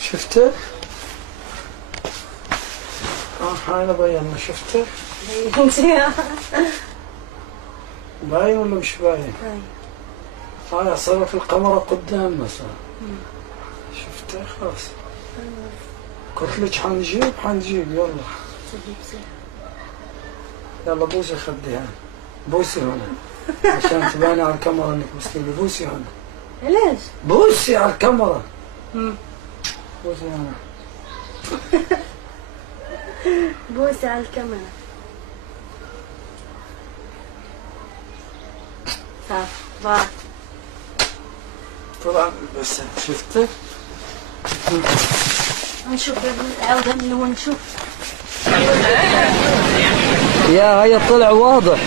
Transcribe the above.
شفته؟ هاي بينا شفته؟ باين ولا مش باين؟ هاي صارت القمرة قدام مثلا. شفته خلاص. قلت لك حنجيب يلا. يلا بوسي خديها. بوسي هنا. عشان تباني على الكاميرا انك مسلمة. بوسي هنا. ليش؟ بوسي على الكاميرا. بوسي هنا. بوسي على الكاميرا. باي. طبعا بس شفته؟ نشوف عودة اللي هو نشوف. يا هيا طلع واضح.